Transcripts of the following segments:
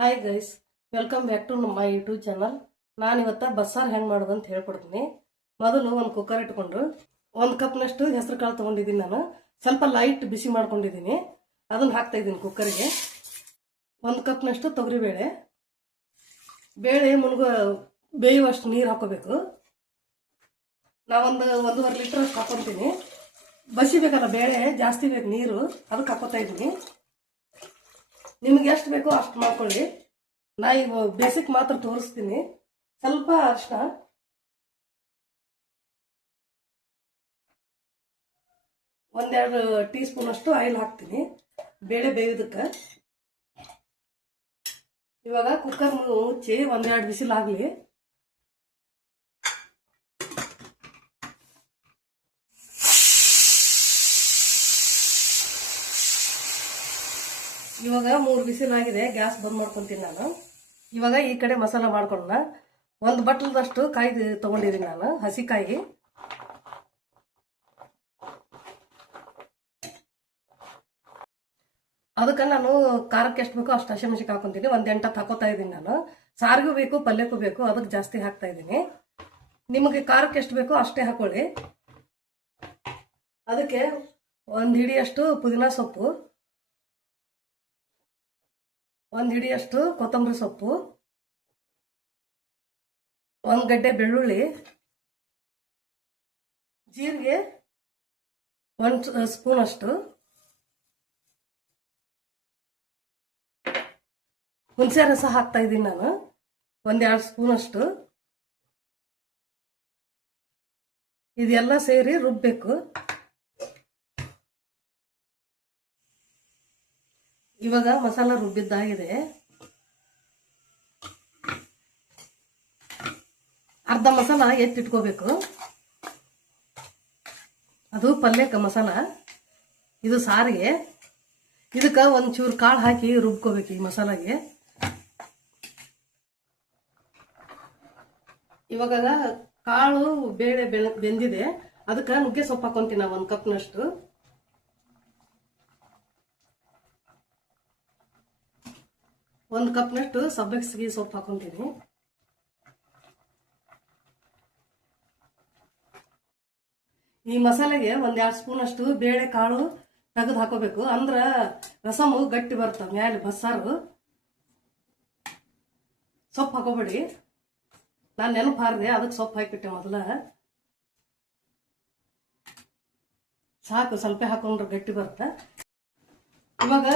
Hi guys, welcome back to my YouTube channel. ನಾನು ಇವತ್ತು ಬಸ್ಸಾರು ಹೆಂಗೆ ಮಾಡೋದು ಅಂತ ಹೇಳ್ಕೊಡ್ತೀನಿ. ಮೊದಲು ಒಂದು ಕುಕ್ಕರ್ ಇಟ್ಕೊಂಡು 1 ಕಪ್ನಷ್ಟು ಹೆಸರು ಕಾಳು ತೊಗೊಂಡಿದ್ದೀನಿ. ನಾನು ಸ್ವಲ್ಪ ಲೈಟ್ ಬಿಸಿ ಮಾಡ್ಕೊಂಡಿದ್ದೀನಿ, ಅದನ್ನು ಹಾಕ್ತಾ ಇದ್ದೀನಿ ಕುಕ್ಕರಿಗೆ. 1 ಕಪ್ನಷ್ಟು ತೊಗರಿಬೇಳೆ, ಬೇಳೆ ಬೇಯುವಷ್ಟು ನೀರು ಹಾಕೋಬೇಕು. ನಾವೊಂದು 1.5 ಲೀಟ್ರ್ ಹಾಕೊತೀನಿ. ಬಸಿಬೇಕಲ್ಲ, ಬೇಳೆ ಜಾಸ್ತಿ ಬೇಕು ನೀರು, ಅದಕ್ಕೆ ಹಾಕೋತಾ ಇದ್ದೀನಿ. ನಿಮ್ಗೆ ಎಷ್ಟು ಬೇಕೋ ಅಷ್ಟು ಮಾಡ್ಕೊಳ್ಳಿ. ನಾ ಈಗ ಬೇಸಿಕ್ ಮಾತ್ರ ತೋರಿಸ್ತೀನಿ. ಸ್ವಲ್ಪ ಅರಿಶಿನ, 1-2 ಟೀ ಸ್ಪೂನ್ ಅಷ್ಟು ಆಯಿಲ್ ಹಾಕ್ತೀನಿ ಬೇಳೆ ಬೇಯೋದಕ್ಕೆ. ಇವಾಗ ಕುಕ್ಕರ್ ಮುಚ್ಚಿ 1-2 ಬಿಸಿಲು ಆಗಲಿ. ಇವಾಗ 3 ಬಿಸಿಲಾಗಿದೆ, ಗ್ಯಾಸ್ ಬಂದ್ ಮಾಡ್ಕೊಂತೀನಿ ನಾನು. ಇವಾಗ ಈ ಕಡೆ ಮಸಾಲ ಮಾಡ್ಕೊಳ್ಳೋಣ. 1 ಬಟ್ಲದಷ್ಟು ಕಾಯಿ ತಗೊಂಡಿದ್ದೀನಿ ನಾನು, ಹಸಿಕಾಯಿ. ಅದಕ್ಕೆ ನಾನು ಖಾರಕ್ಕೆ ಎಷ್ಟು ಬೇಕೋ ಅಷ್ಟು ಹಸಿಮೆಣಸಿಗೆ ಹಾಕೊಂತೀನಿ. 1 8 ಹಾಕೋತಾ ಇದ್ದೀನಿ ನಾನು. ಸಾರಿಗೂ ಬೇಕು, ಪಲ್ಯಕ್ಕೂ ಬೇಕು, ಅದಕ್ಕೆ ಜಾಸ್ತಿ ಹಾಕ್ತಾ ಇದ್ದೀನಿ. ನಿಮಗೆ ಖಾರಕ್ಕೆ ಎಷ್ಟು ಬೇಕೋ ಅಷ್ಟೇ ಹಾಕೊಳ್ಳಿ. ಅದಕ್ಕೆ 1 ಹಿಡಿಯಷ್ಟು ಪುದೀನ ಸೊಪ್ಪು, 1 ಹಿಡಿಯಷ್ಟು ಕೊತ್ತಂಬರಿ ಸೊಪ್ಪು, 1 ಗಡ್ಡೆ ಬೆಳ್ಳುಳ್ಳಿ, ಜೀರಿಗೆ 1 ಸ್ಪೂನ್ ಅಷ್ಟು, ಹುಣಸೆ ರಸ ಹಾಕ್ತಾ ಇದ್ದೀನಿ ನಾನು 1-2 ಸ್ಪೂನ್ ಅಷ್ಟು. ಇದೆಲ್ಲ ಸೇರಿ ರುಬ್ಬೇಕು. ಇವಾಗ ಮಸಾಲ ರುಬ್ಬಿದ್ದಾಗಿದೆ. ಅರ್ಧ ಮಸಾಲ ಎತ್ತಿಟ್ಕೋಬೇಕು. ಅದು ಪಲ್ಯಕ್ಕೆ ಮಸಾಲ, ಇದು ಸಾರಿಗೆ. ಇದಕ್ಕೆ 1 ಚೂರು ಕಾಳು ಹಾಕಿ ರುಬ್ಕೋಬೇಕು ಈ ಮಸಾಲಾಗೆ. ಇವಾಗ ಕಾಳು ಬೇಳೆ ಬೆಂದಿದೆ, ಅದಕ್ಕೆ ನುಗ್ಗೆ ಸೊಪ್ಪು ಹಾಕೊಂತೀನಿ 1 ಕಪ್ನಷ್ಟು. ಒಂದು ಕಪ್ನಷ್ಟು ಸಬ್ಬಸಿಗೆ ಸೊಪ್ಪು ಹಾಕೊಂತೀನಿ. ಈ ಮಸಾಲೆಗೆ 1-2 ಸ್ಪೂನ್ ಅಷ್ಟು ಬೇಳೆ ಕಾಳು ತೆಗೆದು ಹಾಕೋಬೇಕು, ಅಂದ್ರ ರಸಮು ಗಟ್ಟಿ ಬರ್ತವೆ ಮ್ಯಾಲೆ ಬಸ್ಸಾರು. ಸೊಪ್ಪು ಹಾಕೋಬೇಡಿ, ನಾನು ನೆನಪು ಹಾರಿದೆ, ಅದಕ್ಕೆ ಸೊಪ್ಪು ಹಾಕಿಬಿಟ್ಟೆ ಮೊದಲ. ಸಾಕು, ಸ್ವಲ್ಪ ಹಾಕೊಂಡ್ರೆ ಗಟ್ಟಿ ಬರುತ್ತೆ. ಇವಾಗ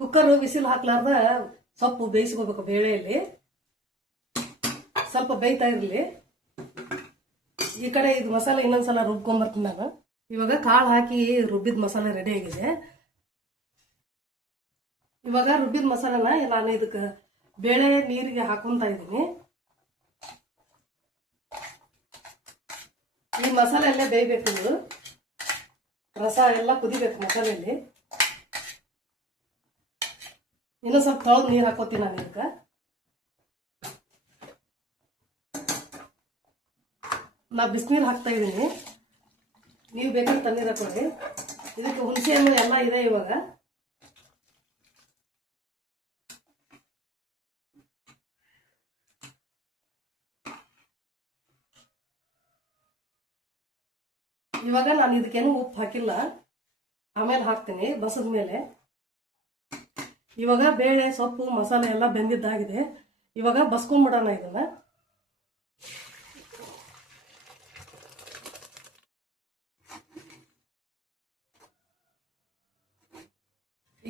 ಕುಕ್ಕರ್ ಬಿಸಿಲು ಹಾಕ್ಲಾರ್ದ ಸೊಪ್ಪು ಬೇಯಿಸ್ಕೋಬೇಕು ಬೇಳೆಯಲ್ಲಿ. ಸ್ವಲ್ಪ ಬೇಯ್ತಾ ಇರಲಿ. ಈ ಕಡೆ ಇದು ಮಸಾಲೆ ಇನ್ನೊಂದ್ಸಲ ರುಬ್ಕೊಂಡ್ಬರ್ತೀನಿ ನಾನು. ಇವಾಗ ಕಾಳು ಹಾಕಿ ರುಬ್ಬಿದ ಮಸಾಲೆ ರೆಡಿ ಆಗಿದೆ. ಇವಾಗ ರುಬ್ಬಿದ ಮಸಾಲೆನ ನಾನು ಇದಕ್ಕೆ ಬೇಳೆ ನೀರಿಗೆ ಹಾಕೊಂತ ಇದ್ದೀನಿ. ಈ ಮಸಾಲೆ ಎಲ್ಲ ಬೇಯಬೇಕು, ಇದು ರಸ ಎಲ್ಲ ಕುದಿಬೇಕು ಮಸಾಲೆಯಲ್ಲಿ. ಇನ್ನೂ ಸ್ವಲ್ಪ ತೊಳೆದು ನೀರು ಹಾಕೋತೀನಿ ನಾನು ಇದಕ್ಕೆ. ನಾ ಬಿಸಿನೀರು ಹಾಕ್ತಾ ಇದ್ದೀನಿ, ನೀವು ಬೇಕಾದ್ರೆ ತಣ್ಣೀರು ಹಾಕೊಳ್ಳಿ. ಇದಕ್ಕೆ ಹುಣಸೆ ಹಣ್ಣು ಎಲ್ಲ ಇದೆ. ಇವಾಗ ನಾನು ಇದಕ್ಕೇನು ಉಪ್ಪು ಹಾಕಿಲ್ಲ, ಆಮೇಲೆ ಹಾಕ್ತೀನಿ ಬಸದ ಮೇಲೆ. ಇವಾಗ ಬೇಳೆ ಸೊಪ್ಪು ಮಸಾಲೆ ಎಲ್ಲ ಬೆಂದಿದ್ದಾಗಿದೆ. ಇವಾಗ ಬಸ್ಕೊಂಡ್ಬಿಡೋಣ ಇದನ್ನ.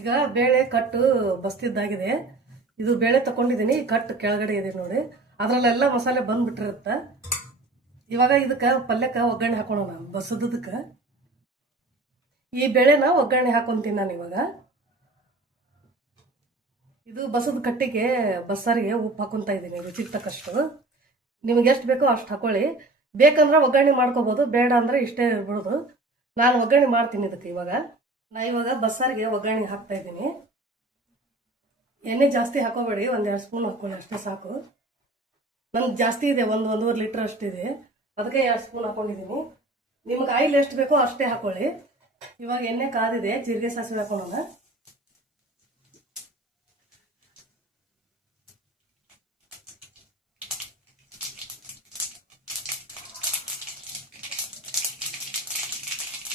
ಈಗ ಬೇಳೆ ಕಟ್ಟು ಬಸ್ತಿದ್ದಾಗಿದೆ. ಇದು ಬೇಳೆ ತಕೊಂಡಿದ್ದೀನಿ, ಕಟ್ಟು ಕೆಳಗಡೆ ಇದೆ ನೋಡಿ, ಅದರಲ್ಲೆಲ್ಲ ಮಸಾಲೆ ಬಂದ್ಬಿಟ್ಟಿರುತ್ತೆ. ಇವಾಗ ಇದಕ್ಕೆ ಪಲ್ಯಕ್ಕೆ ಒಗ್ಗರಣೆ ಹಾಕೋಣ. ಬಸದಕ್ಕೆ ಈ ಬೇಳೆನ ಒಗ್ಗರಣೆ ಹಾಕೊಂತೀನಿ ನಾನು. ಇವಾಗ ಇದು ಬಸದ ಕಟ್ಟಿಗೆ ಬಸ್ಸಾರಿಗೆ ಉಪ್ಪು ಹಾಕೊಂತ ಇದ್ದೀನಿ ರುಚಿಗೆ ತಕ್ಕಷ್ಟು. ನಿಮ್ಗೆ ಎಷ್ಟು ಬೇಕೋ ಅಷ್ಟು ಹಾಕೊಳ್ಳಿ. ಬೇಕಂದ್ರೆ ಒಗ್ಗರಣೆ ಮಾಡ್ಕೋಬೋದು, ಬೇಡ ಅಂದ್ರೆ ಇಷ್ಟೇ ಬಿಡೋದು. ನಾನು ಒಗ್ಗರಣೆ ಮಾಡ್ತೀನಿ ಇದಕ್ಕೆ. ಇವಾಗ ಬಸ್ಸಾರಿಗೆ ಒಗ್ಗರಣೆ ಹಾಕ್ತಾ ಇದ್ದೀನಿ. ಎಣ್ಣೆ ಜಾಸ್ತಿ ಹಾಕೋಬೇಡಿ, 1-2 ಸ್ಪೂನ್ ಹಾಕೊಳ್ಳಿ ಅಷ್ಟೇ ಸಾಕು. ನಮ್ಗೆ ಜಾಸ್ತಿ ಇದೆ, 1-1.5 ಲೀಟ್ರ್ ಅಷ್ಟಿದೆ, ಅದಕ್ಕೆ 2 ಸ್ಪೂನ್ ಹಾಕೊಂಡಿದ್ದೀನಿ. ನಿಮ್ಗೆ ಆಯಿಲ್ ಎಷ್ಟು ಬೇಕೋ ಅಷ್ಟೇ ಹಾಕೊಳ್ಳಿ. ಇವಾಗ ಎಣ್ಣೆ ಕಾದಿದೆ, ಜೀರಿಗೆ ಸಾಸಿವೆ ಹಾಕೊಳ್ಳೋಣ.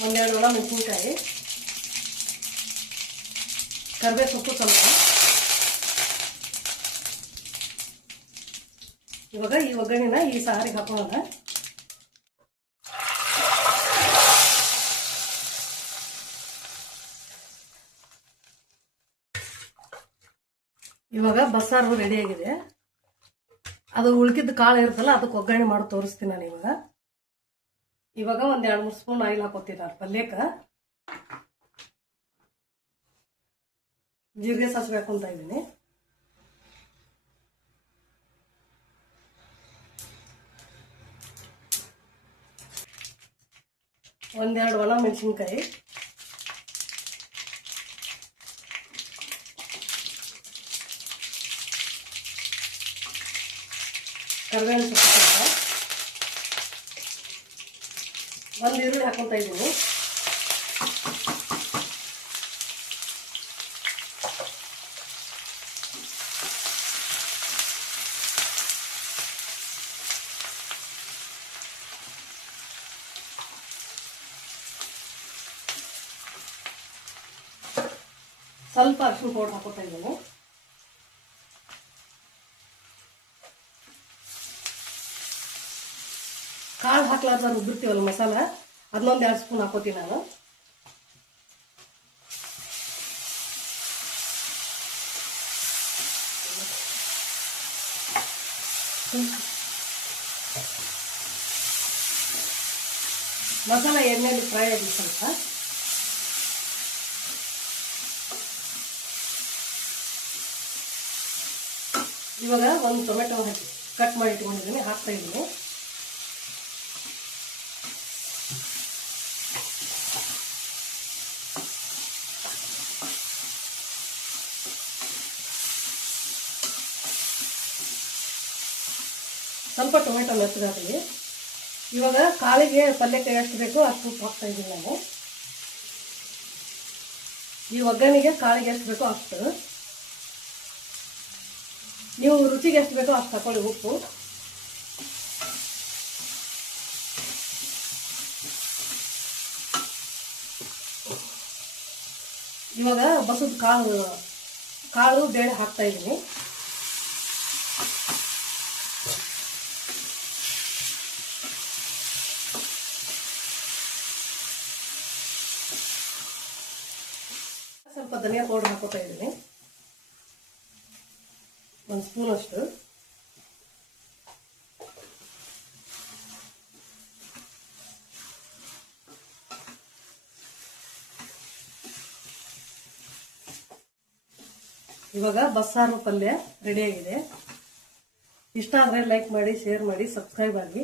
ಒಂದೆರಡು ಒಣಮೆಣಸಿನ್ಕಾಯಿ, ಕರಿಬೇವು ಸೊಪ್ಪು ಸ್ವಲ್ಪ. ಇವಾಗ ಈ ಒಗ್ಗರಣೆನ ಈ ಸಾರಿಗೆ ಹಾಕೋಣ. ಇವಾಗ ಬಸ್ಸಾರು ರೆಡಿ ಆಗಿದೆ. ಅದು ಉಳ್ಕಿದ ಕಾಳು ಇರುತ್ತಲ್ಲ ಅದಕ್ಕೆ ಒಗ್ಗರಣೆ ಮಾಡಿ ತೋರಿಸ್ತೀನಿ ನಾನು ಇವಾಗ ಒಂದ್ 2-3 ಸ್ಪೂನ್ ಆಯಿಲ್ ಹಾಕೋತೀನಿ ಪಲ್ಯಕ್ಕೆ. ಜೀರಿಗೆ ಸಾಸಿವೆ ಹಾಕೊಂತ ಇದ್ದೀನಿ. ಒಂದೆರಡು ಒಣ ಮೆಣಸಿನ್ಕಾಯಿ, ಕರಿಬೇವಿನ ಸೊಪ್ಪು ಸ್ವಲ್ಪ, ಒಂದು ಈರುಳ್ಳಿ ಹಾಕೊಂತ ಇದ್ದೀನಿ. ಸ್ವಲ್ಪ ಅರಿಶಿನ ಪೌಡರ್ ಹಾಕೋತಾ ಇದ್ದೀನಿ. ಕಾಳು ಹಾಕ್ಲಾರ್ದ ರುಬ್ಬಿರ್ತೀವಲ್ಲ ಮಸಾಲ, ಅದನ್ನೊಂದು 2 ಸ್ಪೂನ್ ಹಾಕೋತೀನಿ ನಾನು. ಮಸಾಲ ಎಣ್ಣೆಯಲ್ಲಿ ಫ್ರೈ ಆಗಲಿ ಸ್ವಲ್ಪ. ಇವಾಗ ಒಂದು ಟೊಮೆಟೊ ಹಾಕಿ ಕಟ್ ಮಾಡಿ ಇಟ್ಕೊಂಡಿದ್ದೀನಿ, ಹಾಕ್ತಾ ಇದ್ದೀನಿ. ಸ್ವಲ್ಪ ಟೊಮೆಟೊ ಮೆತ್ತಗಾಗಲಿ. ಇವಾಗ ಕಾಳಿಗೆ ಪಲ್ಯಕ್ಕೆ ಎಷ್ಟು ಬೇಕೋ ಅಷ್ಟು ಉಪ್ಪು ಹಾಕ್ತಾ ಇದ್ದೀನಿ ನಾನು. ಈ ಒಗ್ಗರಣೆಗೆ ಕಾಳಿಗೆ ಎಷ್ಟು ಬೇಕೋ ಅಷ್ಟು, ನೀವು ರುಚಿಗೆ ಎಷ್ಟು ಬೇಕೋ ಅಷ್ಟು ಹಾಕೊಳ್ಳಿ ಉಪ್ಪು. ಇವಾಗ ಬಸದ ಕಾಳು ಬೇಳೆ ಹಾಕ್ತಾ ಇದ್ದೀನಿ. ಸ್ವಲ್ಪ ಧನಿಯಾ ಪೌಡರ್ ಹಾಕೋತಾ ಇದ್ದೀನಿ, 1 ಸ್ಪೂನ್ ಅಷ್ಟು. ಇವಾಗ ಬಸ್ಸಾರು ಪಲ್ಯ ರೆಡಿ ಆಗಿದೆ. ಇಷ್ಟ ಆದರೆ ಲೈಕ್ ಮಾಡಿ, ಶೇರ್ ಮಾಡಿ, ಸಬ್ಸ್ಕ್ರೈಬ್ ಆಗಿ.